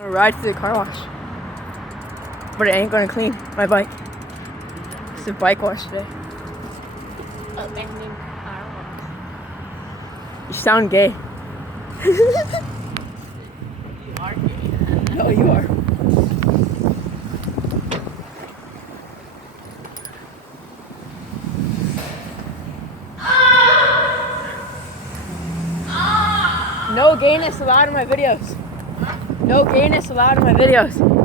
I'm gonna ride to the car wash. But it ain't gonna clean my bike. It's a bike wash today. Abandoned car You sound gay. You are gay. No, you are. No gayness allowed in my videos. No gayness allowed in my videos.